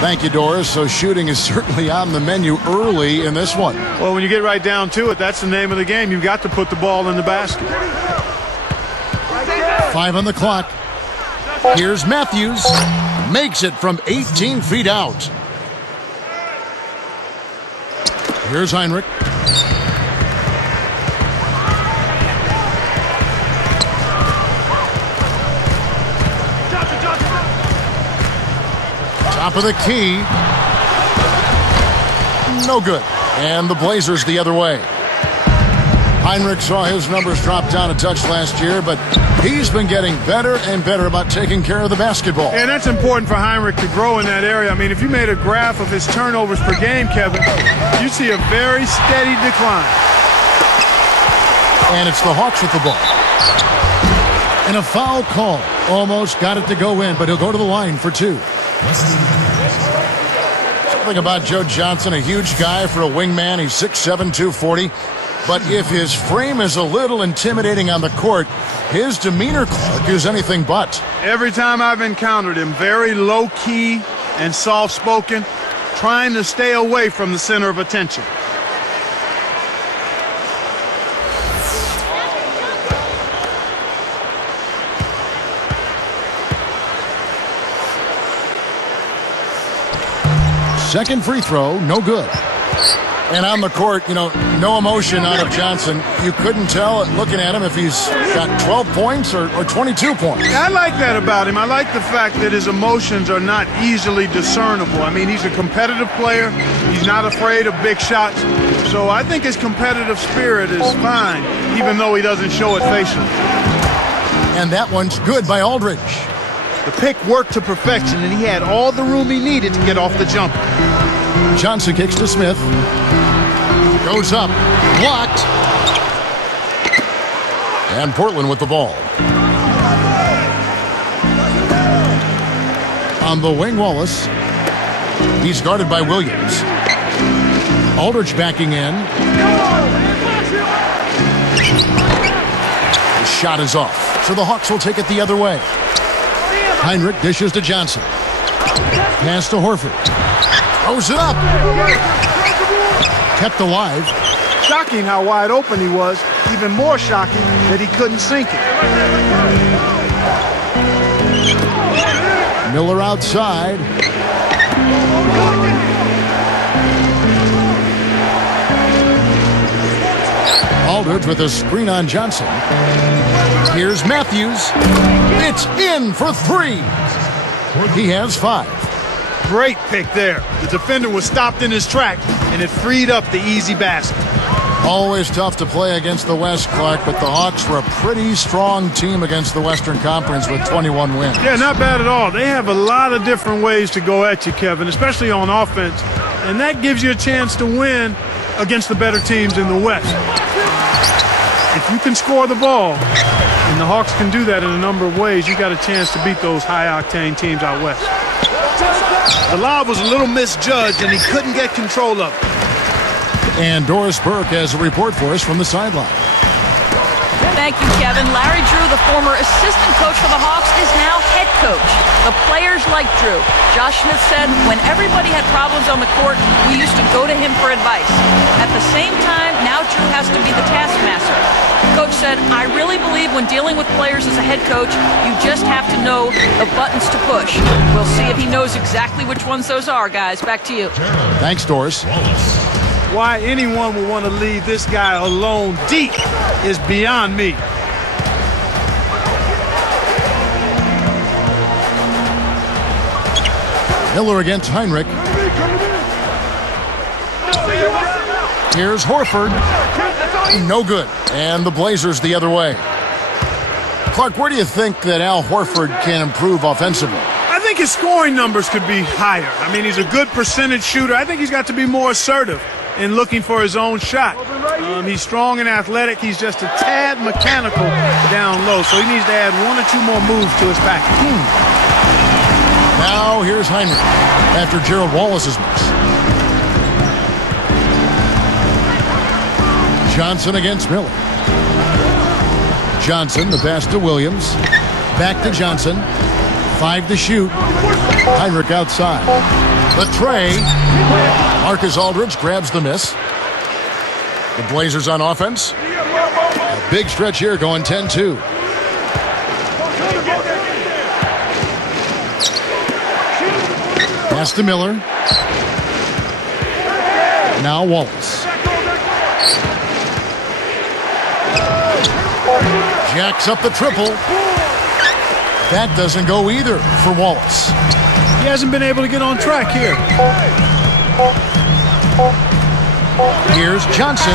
Thank you, Doris. So shooting is certainly on the menu early in this one. Well, when you get right down to it, that's the name of the game. You've got to put the ball in the basket. 5 on the clock. Here's Matthews. Makes it from 18 feet out. Here's Heinrich. Top of the key. No good. And the Blazers the other way. Heinrich saw his numbers drop down a touch last year, but he's been getting better and better about taking care of the basketball. And that's important for Heinrich to grow in that area. I mean, if you made a graph of his turnovers per game, Kevin, you'd see a very steady decline. And it's the Hawks with the ball. And a foul call. Almost got it to go in, but he'll go to the line for 2. Something about Joe Johnson, a huge guy for a wingman. He's 6'7", 240. But if his frame is a little intimidating on the court, his demeanor, Clark, is anything but. Every time I've encountered him, very low-key and soft-spoken, trying to stay away from the center of attention. Second free throw, no good. And on the court, you know, no emotion out of Johnson. You couldn't tell looking at him if he's got 12 points or 22 points. I like that about him. I like the fact that his emotions are not easily discernible. I mean, he's a competitive player. He's not afraid of big shots. So I think his competitive spirit is fine, even though he doesn't show it facially. And that one's good by Aldridge. The pick worked to perfection, and he had all the room he needed to get off the jumper. Johnson kicks to Smith. Goes up. Blocked. And Portland with the ball. On the wing, Wallace. He's guarded by Williams. Aldridge backing in. The shot is off. So the Hawks will take it the other way. Heinrich dishes to Johnson. Pass to Horford. Throws it up. Kept alive. Shocking how wide open he was. Even more shocking that he couldn't sink it. Miller outside. Aldridge with a screen on Johnson. Here's Matthews. It's in for 3. He has 5. Great pick there. The defender was stopped in his track, and it freed up the easy basket. Always tough to play against the West, Clark, but the Hawks were a pretty strong team against the Western Conference with 21 wins. Yeah, not bad at all. They have a lot of different ways to go at you, Kevin, especially on offense, and that gives you a chance to win against the better teams in the West. If you can score the ball, and the Hawks can do that in a number of ways, you got a chance to beat those high-octane teams out West. The lob was a little misjudged, and he couldn't get control of it. And Doris Burke has a report for us from the sideline. Thank you, Kevin. Larry Drew, the former assistant coach for the Hawks, is now head coach. The players like Drew. Josh Smith said, when everybody had problems on the court, we used to go to him for advice. At the same time, now Drew has to be the taskmaster. Coach said, I really believe when dealing with players as a head coach, you just have to know the buttons to push. We'll see if he knows exactly which ones those are, guys. Back to you. Thanks, Doris. Why anyone would want to leave this guy alone deep is beyond me. Miller against Heinrich. Here's Horford. No good. And the Blazers the other way. Clark, where do you think that Al Horford can improve offensively? I think his scoring numbers could be higher. I mean, he's a good percentage shooter. I think he's got to be more assertive in looking for his own shot. He's strong and athletic. He's just a tad mechanical down low, so he needs to add 1 or 2 more moves to his package. Now here's Heinrich after Gerald Wallace's miss. Johnson against Miller. Johnson, the pass to Williams. Back to Johnson. 5 to shoot. Heinrich outside. The tray. Marcus Aldridge grabs the miss. The Blazers on offense. A big stretch here going 10-2. Pass to Miller. Now Wallace. Jacks up the triple. That doesn't go either for Wallace. He hasn't been able to get on track here. Here's Johnson.